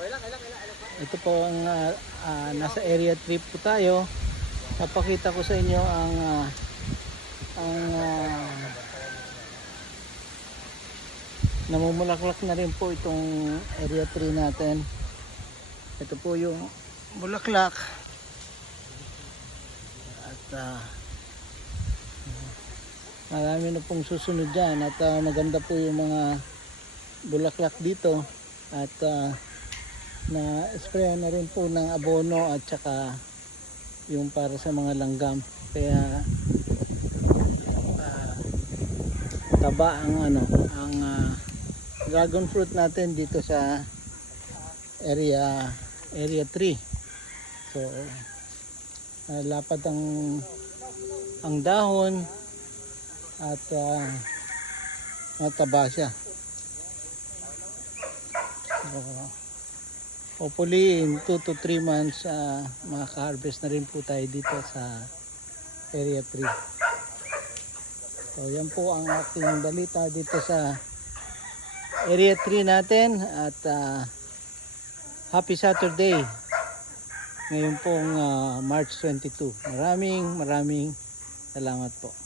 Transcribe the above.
Ito po ang nasa area 3 po tayo. Napakita ko sa inyo ang namumulaklak na rin po itong area 3 natin. Ito po yung bulaklak at marami na pong susunod dyan at maganda po yung mga bulaklak dito at na-spray na rin po ng abono at saka yung para sa mga langgam, kaya taba ang dragon fruit natin dito sa area 3. So lapad ang dahon at mataba siya. So, hopefully in 2 to 3 months makaka-harvest na rin po tayo dito sa area 3. So yan po ang ating balita dito sa area 3 natin at happy Saturday ngayon pong March 22. Maraming salamat po.